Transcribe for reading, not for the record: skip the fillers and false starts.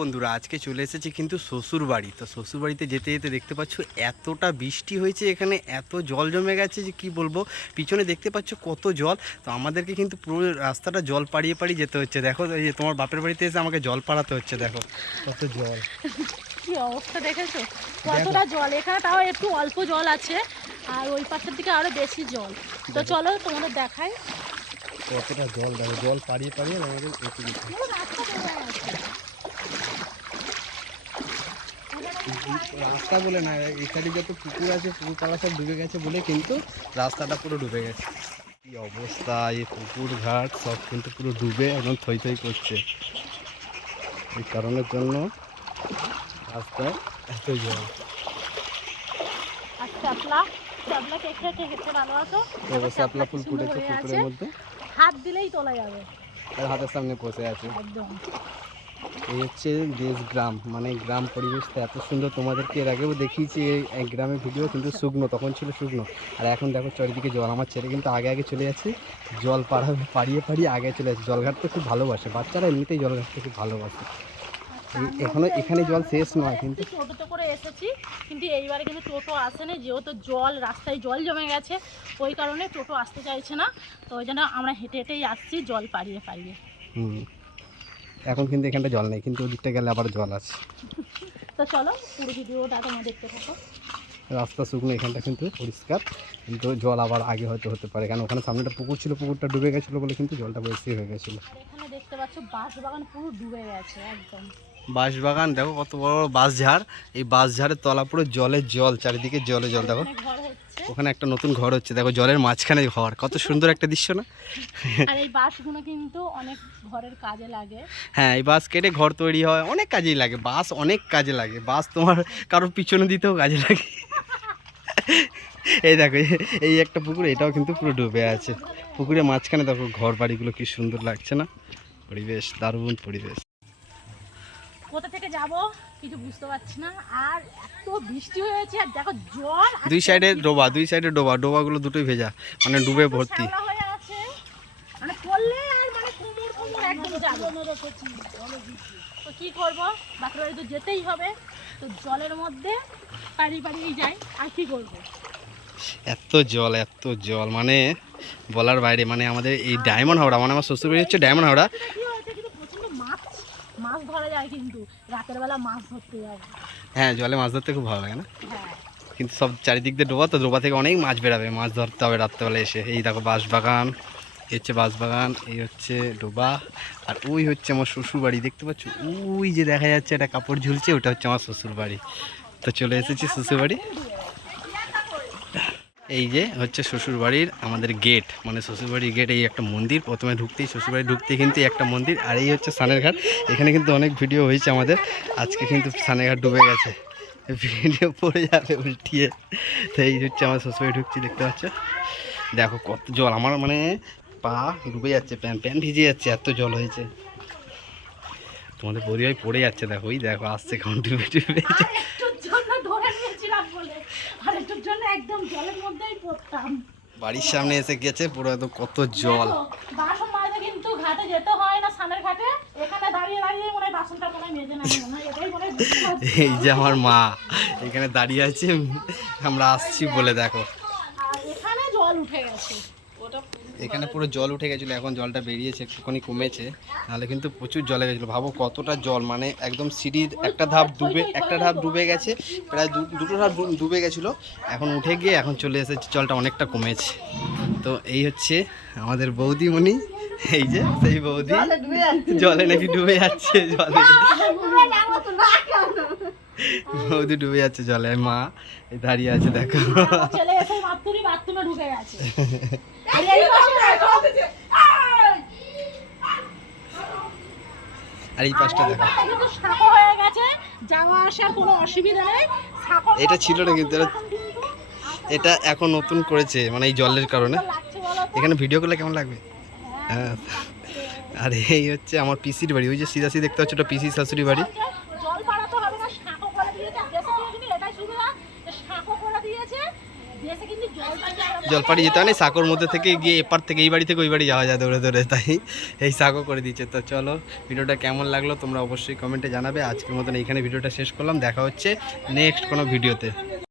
বন্ধুরা আজকে চলে এসেছি কিন্তু শ্বশুর বাড়ি। তো শ্বশুর বাড়িতে যেতে যেতে দেখতে পাচ্ছ এতটা বৃষ্টি হয়েছে, এখানে এত জল জমে গেছে যে কি বলবো। পিছনে দেখতে পাচ্ছ কত জল। তো আমাদেরকে কিন্তু পুরো রাস্তাটা জল পাড়িয়ে পাড়িয়ে যেতে হচ্ছে। দেখো এই যে তোমার বাপের বাড়িতে এসে আমাকে জল পাড়াতে হচ্ছে, দেখো কত জল। কি অবস্থা দেখেছো কতটা জল, এখানে তাও একটু অল্প জল আছে আর ওই পাশের দিকে আরো বেশি জল। তো চলো তোমাদের দেখাই কতটা জল, দেখো জল পাড়িয়ে পাড়িয়ে আমাদের রাস্তা বলে না, এখানে যত পুকুর আছে পুকুর পাড়া সব ডুবে গেছে বলে কিন্তু রাস্তাটা পুরো ডুবে গেছে। কি অবস্থা, এই পুকুর ঘাট সব কিন্তু পুরো ডুবে একদম থই থই করছে। এই কারণের জন্য রাস্তায় এত জল। শ্যাপলা ফুল ফুটেছে পুকুরের মধ্যে, হাত দিলেই তোলা যাবে। আর হাতের সামনে বসে আছে। একদম এই হচ্ছে দেশ গ্রাম, মানে গ্রাম পরিবেশটা এত সুন্দর। তোমাদেরকে এর আগেও দেখিয়েছি এই গ্রামের ভিডিও, কিন্তু শুকনো তখন ছিল শুকনো, আর এখন দেখো চারিদিকে জল। আমার ছেলে কিন্তু আগে আগে চলে যাচ্ছে, জল পাড়িয়ে পাড়িয়ে আগে চলে যাচ্ছে। জলঘাটতে খুব ভালোবাসে, বাচ্চারা এমনিতেই জলঘাটতে খুব ভালোবাসে। এখানে জল শেষ নয়, কিন্তু টোটোতে করে এসেছি, কিন্তু এইবারে কিন্তু টোটো আসেনি, যেহেতু জল রাস্তায় জল জমে গেছে ওই কারণে টোটো আসতে চাইছে না। তো ওই জন্য আমরা হেঁটে হেঁটেই আসছি জল পাড়িয়ে পাড়িয়ে। এখন কিন্তু এখানটা জল নেই, কিন্তু ওদিকটা গেলে আবার জল আছে। তো চলো পুরো ভিডিওটা তোমরা দেখতে থাকো। রাস্তা শুকনো, এখানটা কিন্তু পরিষ্কার, কিন্তু জল আবার আগে হয়তো হতে পারে, কারণ ওখানে সামনেটা পুকুর ছিল, পুকুরটা ডুবে গেছিলো বলে কিন্তু জলটা বেশি হয়ে গেছিলো। এখানে দেখতে পাচ্ছ বাঁশবাগান পুরো ডুবে গেছে একদম। বাঁশবাগান দেখো কত বড় বাঁশঝাড়, এই বাঁশঝাড়ের তলা পুরো জলের জল, চারিদিকে জলে জল। দেখো ওখানে একটা নতুন ঘর হচ্ছে, দেখো জলের মাঝখানে ঘর, কত সুন্দর একটা দৃশ্য না? আর এই বাঁশগুলো কিন্তু অনেক ঘরের কাজে লাগে। হ্যাঁ, এই বাঁশ কেটে ঘর তৈরি হয়, অনেক কাজেই লাগে বাঁশ, অনেক কাজে লাগে বাঁশ। তোমার কারোর পিছনে দিতেও কাজে লাগে। এই দেখো এই একটা পুকুর, এটাও কিন্তু পুরো ডুবে আছে। পুকুরের মাঝখানে দেখো ঘর বাড়িগুলো কি সুন্দর লাগছে না? পরিবেশ দারুণ পরিবেশ। কোথা থেকে যাব কিছু বুঝতে পারছি না, আর এত বৃষ্টি হয়েছে আর দেখো জল দুই সাইডে ডোবা, দুই সাইডে ডোবা, ডোবাগুলো দুটোই ভেজা, মানে ডুবে ভর্তি। হয়ে আছে, মানে পড়লে আর মানে কোমর কোমর একদম যাবে। তো কি করব, বাপের বাড়ি তো যেতেই হবে, তো জলের মধ্যে পাড়ি পাড়িয়ে যাই, আর কি করব। এত জল মানে বলার বাইরে। মানে আমাদের এই ডায়মন্ড হাওড়া, মানে আমার শ্বশুরবাড়ি হচ্ছে ডায়মন্ড হাওড়া। মাছ ধরা যায়, কিন্তু রাতের বেলা মাছ ধরতে যাবো। হ্যাঁ, জলে মাছ ধরতে খুব ভালো লাগে না? হ্যাঁ, কিন্তু সব চারিদিক দিয়ে ডোবা, তো ডোবা থেকে অনেক মাছ বেরাবে, মাছ ধরতে হবে রাত্রেবেলা এসে। এই দেখো বাঁশবাগান, এই হচ্ছে বাঁশবাগান, এই হচ্ছে ডোবা, আর ওই হচ্ছে আমার শ্বশুর বাড়ি। দেখতে পাচ্ছ ওই যে দেখা যাচ্ছে একটা কাপড় ঝুলছে, ওটা হচ্ছে আমার শ্বশুর বাড়ি। তো চলে এসেছি শ্বশুর বাড়ি। এই যে হচ্ছে শ্বশুরবাড়ির আমাদের গেট, মানে শ্বশুরবাড়ির গেট। এই একটা মন্দির, প্রথমে ঢুকতেই শ্বশুরবাড়ি ঢুকতেই কিন্তু একটা মন্দির, আর এই হচ্ছে সানের ঘাট। এখানে কিন্তু অনেক ভিডিও হয়েছে আমাদের, আজকে কিন্তু সানের ঘাট ডুবে গেছে, ভিডিও পড়ে যাবে উল্টিয়ে। তো এই হচ্ছে আমার শ্বশুরবাড়ি ঢুকছি, দেখতে পাচ্ছ দেখো কত জল। আমার মানে পা ডুবে যাচ্ছে, প্যান্ট ভিজে যাচ্ছে, এত জল হয়েছে। তোমাদের পরিবার পড়ে যাচ্ছে, দেখো ওই দেখো আসছে কেমন ডুবে ডুবে। বাড়ির সামনে এসে গেছে পুরো একদম কত জল। এই যে আমার মা এখানে দাঁড়িয়ে আছে, আমরা আসছি বলে। দেখো এখানে পুরো জল উঠে গেছিলো, এখন জলটা বেরিয়েছে, একটুখানি কমেছে, নাহলে কিন্তু প্রচুর জলে গেছিলো। ভাবো কতটা জল, মানে একদম সিঁড়ির একটা ধাপ ডুবে গেছে, প্রায় দুটো ধাপ ডুবে গেছিলো, এখন উঠে গিয়ে এখন চলে এসেছে, জলটা অনেকটা কমেছে। তো এই হচ্ছে আমাদের বৌদিমণি, এই যে সেই বৌদি জলে নাকি ডুবে যাচ্ছে, বৌদি ডুবে যাচ্ছে জলে, মা দাঁড়িয়ে আছে দেখো। আর এই পাশটা দেখো, এটা ছিল না কিন্তু এটা এখন নতুন করেছে, মানে এই জলের কারণে। এখানে ভিডিও করলে কেমন লাগবে? হ্যাঁ, আর এই হচ্ছে আমার পিসির বাড়ি, ওই যে সিধাসি দেখতে পাচ্ছ, ওটা পিসির শাশুড়ি বাড়ি। দেশে কিন্তু জলপাই জলপাড়ি যেতে হয় না, সাঁকোর মধ্যে থেকে গিয়ে এপার থেকে এই বাড়ি থেকে ওই বাড়ি যাওয়া যায় দৌড়ে দৌড়ে, তাই এই সাঁকো করে দিচ্ছে। তো চলো, ভিডিওটা কেমন লাগলো তোমরা অবশ্যই কমেন্টে জানাবে। আজকের মতন এইখানে ভিডিওটা শেষ করলাম, দেখা হচ্ছে নেক্সট কোনো ভিডিওতে।